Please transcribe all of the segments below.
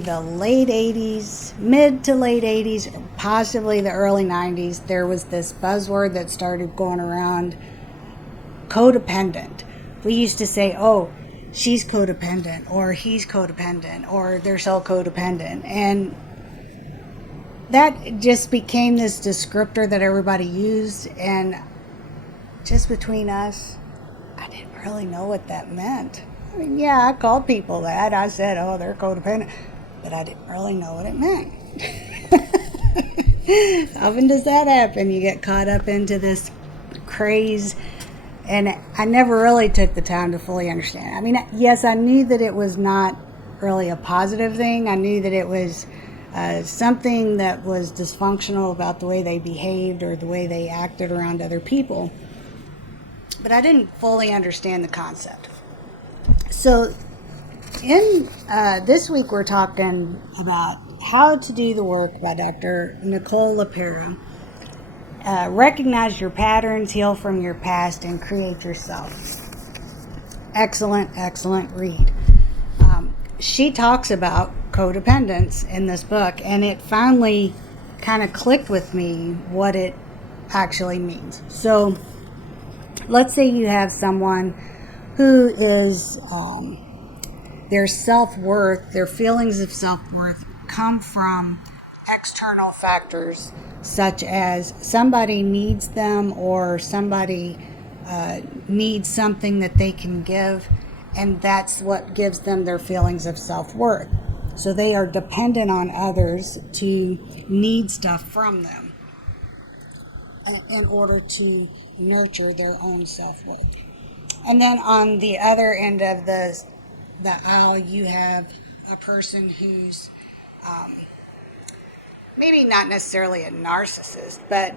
the late 80s, mid to late 80s, possibly the early 90s, there was this buzzword that started going around, codependent. We used to say, oh, she's codependent, or he's codependent, or they're so codependent. And that just became this descriptor that everybody used. And just between us, I didn't really know what that meant. I mean, yeah, I called people that. I said, oh, they're codependent. But I didn't really know what it meant. How often does that happen? You get caught up into this craze. And I never really took the time to fully understand. I mean, yes, I knew that it was not really a positive thing. I knew that it was something that was dysfunctional about the way they behaved or the way they acted around other people. But I didn't fully understand the concept. So in this week, we're talking about How to Do the Work by Dr. Nicole LePera. Recognize your patterns, heal from your past, and create yourself. Excellent, excellent read. She talks about codependence in this book, and it finally kind of clicked with me what it actually means. So let's say you have someone who is their self-worth, their feelings of self-worth come from external factors, such as somebody needs them or somebody needs something that they can give, and that's what gives them their feelings of self-worth. So they are dependent on others to need stuff from them in order to nurture their own self-worth. And then on the other end of the aisle, you have a person who's maybe not necessarily a narcissist, but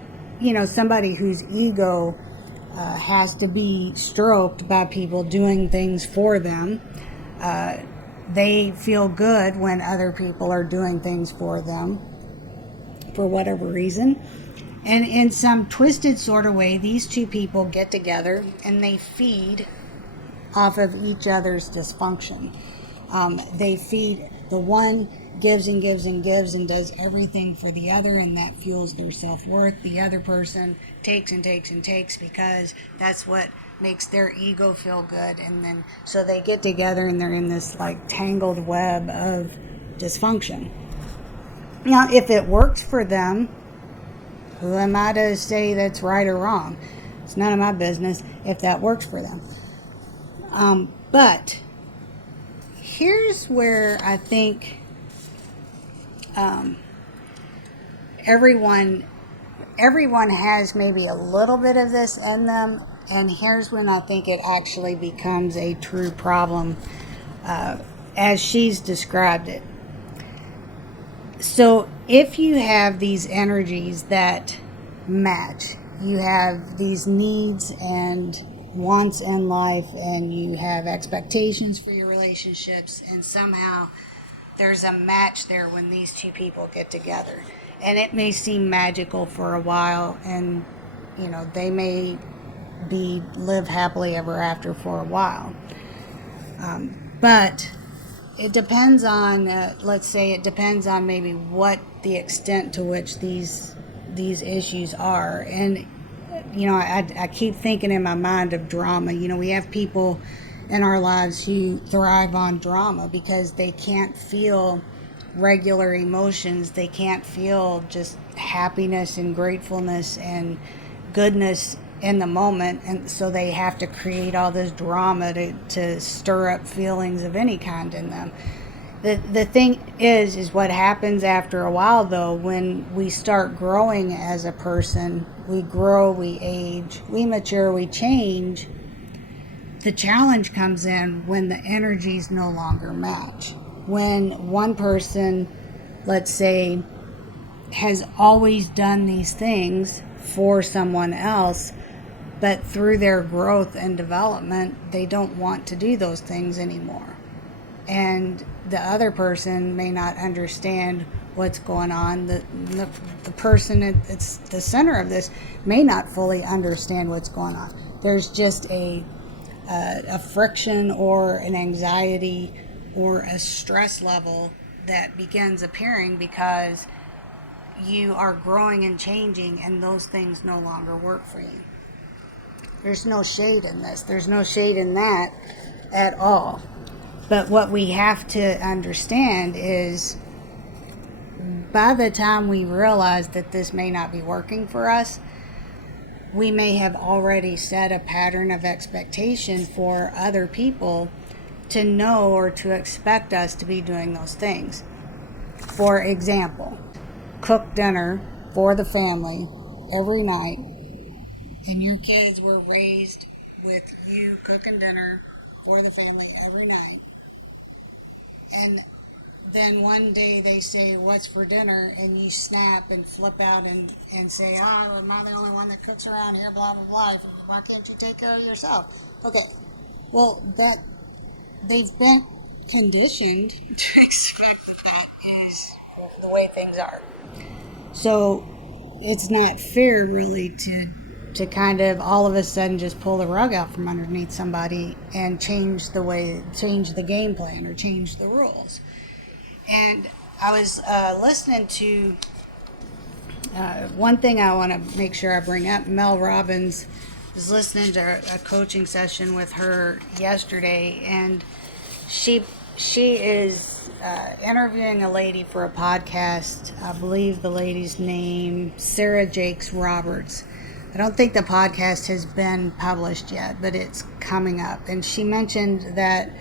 somebody whose ego has to be stroked by people doing things for them. They feel good when other people are doing things for them for whatever reason. And in some twisted sort of way, these two people get together and they feed off of each other's dysfunction. They feed, the one gives and gives and gives and does everything for the other, and that fuels their self-worth. The other person takes and takes and takes because that's what makes their ego feel good. And then so they get together and they're in this like tangled web of dysfunction. Now, if it works for them, who am I to say that's right or wrong? It's none of my business if that works for them. But here's where I think everyone has maybe a little bit of this in them, and here's when I think it actually becomes a true problem, as she's described it. So if you have these energies that match, you have these needs and wants in life, and you have expectations for your relationships, and somehow there's a match there when these two people get together. And it may seem magical for a while, and they may live happily ever after for a while. But it depends on, let's say it depends on maybe what the extent to which these issues are. And I keep thinking in my mind of drama. We have people in our lives who thrive on drama because they can't feel regular emotions. They can't feel just happiness and gratefulness and goodness in the moment, and so they have to create all this drama to stir up feelings of any kind in them. The thing is what happens after a while, though, when we start growing as a person. We grow, we age, we mature, we change. The challenge comes in when the energies no longer match. When one person, let's say, has always done these things for someone else, but through their growth and development, they don't want to do those things anymore. And the other person may not understand what's going on. The person at the center of this may not fully understand what's going on. There's just a friction or an anxiety or a stress level that begins appearing because you are growing and changing, and those things no longer work for you. There's no shade in this. There's no shade in that at all. But what we have to understand is by the time we realize that this may not be working for us, we may have already set a pattern of expectation for other people to know or to expect us to be doing those things. For example, cook dinner for the family every night, and your kids were raised with you cooking dinner for the family every night. And then one day they say, "What's for dinner?" And you snap and flip out and say, "Oh, am I the only one that cooks around here, blah, blah, blah. Why can't you take care of yourself?" Okay, well, they've been conditioned to expect that is the way things are. So it's not fair, really, to kind of all of a sudden just pull the rug out from underneath somebody and change the game plan or change the rules. And I was listening to one thing I want to make sure I bring up. Mel Robbins was listening to a coaching session with her yesterday, and she is interviewing a lady for a podcast. I believe the lady's name, Sarah Jakes Roberts. I don't think the podcast has been published yet, but it's coming up. And she mentioned that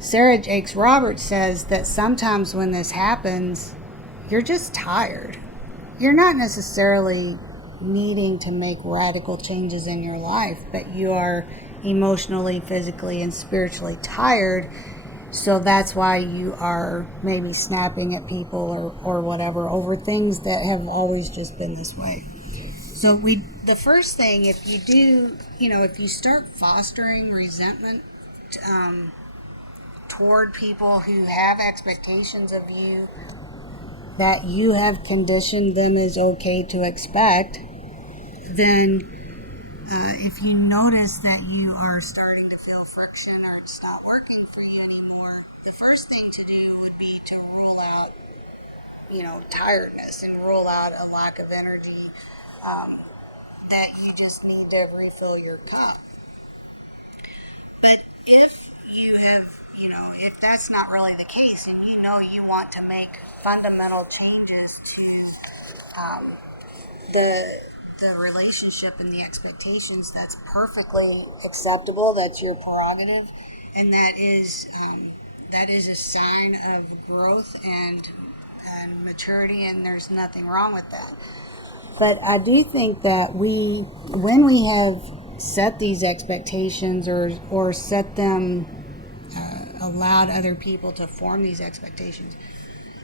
Sarah Jakes Roberts says that sometimes when this happens, you're just tired. You're not necessarily needing to make radical changes in your life, but you are emotionally, physically, and spiritually tired. So that's why you are maybe snapping at people or whatever over things that have always just been this way. So the first thing, if you do, if you start fostering resentment toward people who have expectations of you that you have conditioned them is okay to expect, then if you notice that you are starting to feel friction or it's not working for you anymore, the first thing to do would be to rule out, tiredness and rule out a lack of energy, that you just need to refill your cup. But if you have, if that's not really the case and you want to make fundamental changes to the relationship and the expectations, that's perfectly acceptable. That's your prerogative, and that is a sign of growth and maturity, and there's nothing wrong with that. But I do think that when we have set these expectations or set them, allowed other people to form these expectations,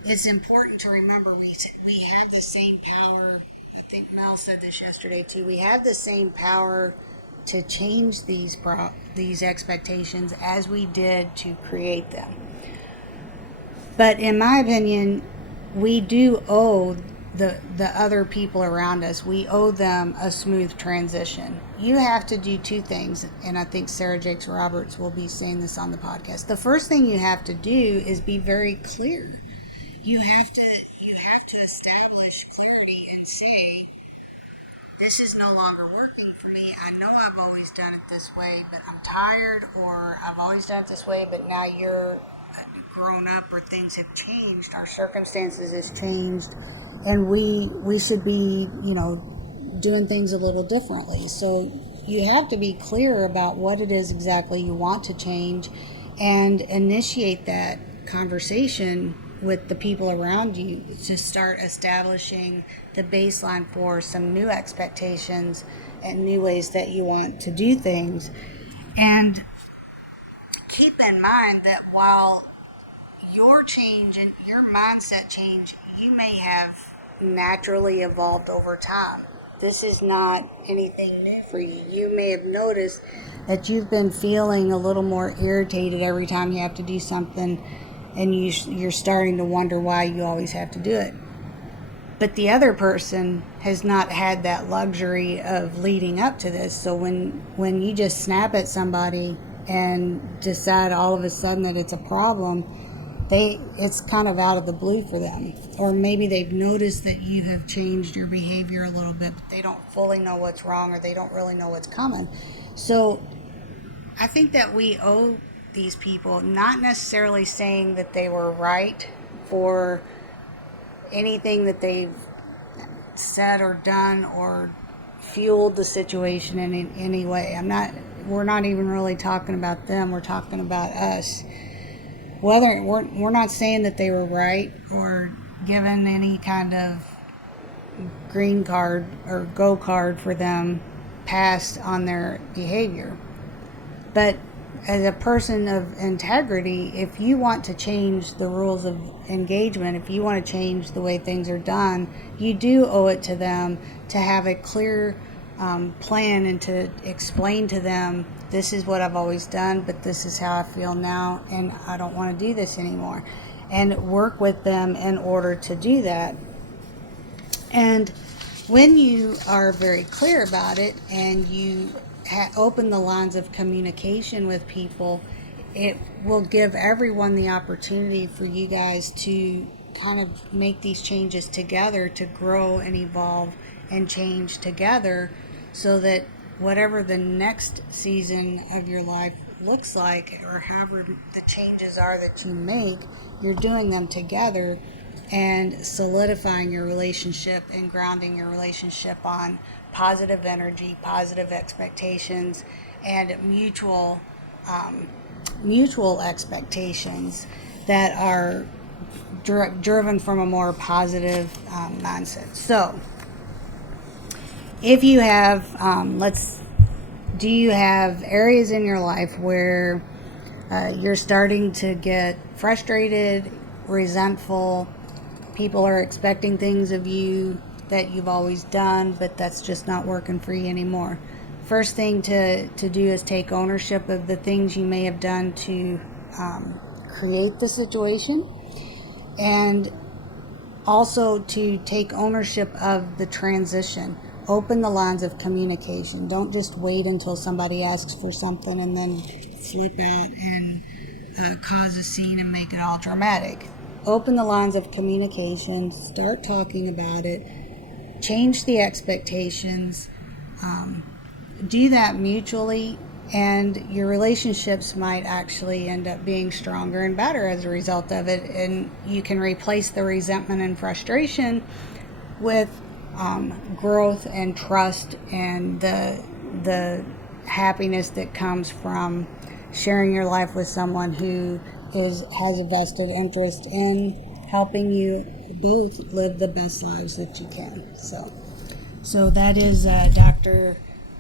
it's important to remember we have the same power. I think Mel said this yesterday too. We have the same power to change these expectations as we did to create them. But in my opinion, we do owe the other people around us, we owe them a smooth transition. You have to do two things, and I think Sarah Jakes Roberts will be saying this on the podcast. The first thing you have to do is be very clear. You have to establish clearly and say, this is no longer working for me. I know I've always done it this way, but I'm tired, or I've always done it this way, but now you're grown up or things have changed, our circumstances has changed, and we should be, doing things a little differently. So you have to be clear about what it is exactly you want to change and initiate that conversation with the people around you to start establishing the baseline for some new expectations and new ways that you want to do things. And keep in mind that while your change and your mindset change, you may have naturally evolved over time. This is not anything new for you. You may have noticed that you've been feeling a little more irritated every time you have to do something, and you're starting to wonder why you always have to do it. But the other person has not had that luxury of leading up to this. So when you just snap at somebody and decide all of a sudden that it's a problem, it's kind of out of the blue for them. Or maybe they've noticed that you have changed your behavior a little bit, but they don't fully know what's wrong, or they don't really know what's coming. So I think that we owe these people, not necessarily saying that they were right for anything that they've said or done or fueled the situation in any way. We're not even really talking about them. We're talking about us. Whether we're not saying that they were right or given any kind of green card or go card for them passed on their behavior. But as a person of integrity, if you want to change the rules of engagement, if you want to change the way things are done, you do owe it to them to have a clear plan and to explain to them, this is what I've always done, but this is how I feel now, and I don't want to do this anymore. And work with them in order to do that. And when you are very clear about it and you open the lines of communication with people, it will give everyone the opportunity for you guys to kind of make these changes together, to grow and evolve and change together, so that whatever the next season of your life looks like, or however the changes are that you make, you're doing them together and solidifying your relationship and grounding your relationship on positive energy, positive expectations, and mutual expectations that are driven from a more positive mindset. So if you have, do you have areas in your life where you're starting to get frustrated, resentful, people are expecting things of you that you've always done, but that's just not working for you anymore? First thing to do is take ownership of the things you may have done to create the situation, and also to take ownership of the transition. Open the lines of communication. Don't just wait until somebody asks for something and then flip out and cause a scene and make it all dramatic. Open the lines of communication. Start talking about it. Change the expectations. Do that mutually, and your relationships might actually end up being stronger and better as a result of it. And you can replace the resentment and frustration with growth and trust, and the happiness that comes from sharing your life with someone who has a vested interest in helping you live the best lives that you can. So that is Dr.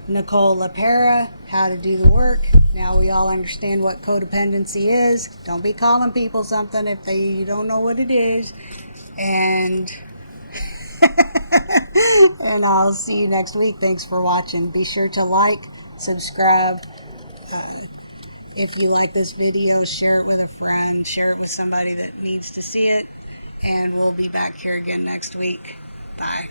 Nicole LaPera, How to Do the Work. Now we all understand what codependency is. Don't be calling people something if you don't know what it is. And and I'll see you next week. Thanks for watching. Be sure to like, subscribe. If you like this video, share it with a friend, share it with somebody that needs to see it, and we'll be back here again next week. Bye.